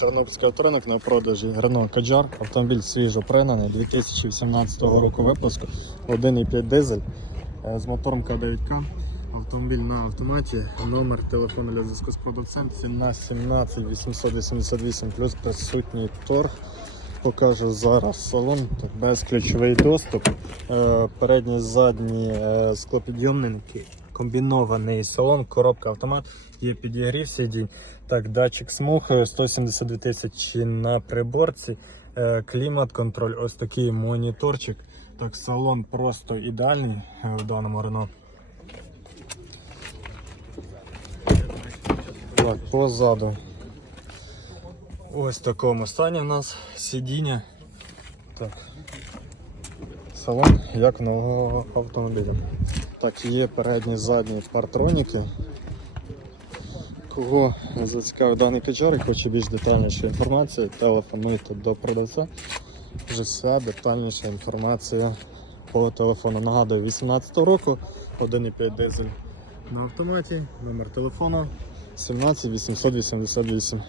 Тернопільський авторинок на продажі Renault Kadjar. Автомобіль свіжо пригнаний 2018 року випуску. 1,5 дизель е, з мотором К9К. Автомобіль на автоматі. Номер телефону для зв'язку з продавцем ціна 17 888 плюс присутній торг. Покажу зараз салон, безключовий доступ, е, передні задні е, склопідйомники, комбінований салон, коробка автомат, є підігрів сидінь, так, датчик смуг, е, 172 тисячі на приборці, е, клімат контроль, ось такий моніторчик. Так, салон просто ідеальний е, в даному Renault. Так, позаду. Ось в такому стані в нас сидіння. Так. Салон як нового автомобіля. Так, є передні задні партроніки. Кого зацікавив даний качар і хоче більш детальнішої інформації, телефонуйте до продавця. Вже вся детальніша інформація по телефону. Нагадую, 18 року, 1,5 дизель на автоматі, номер телефону 17 888.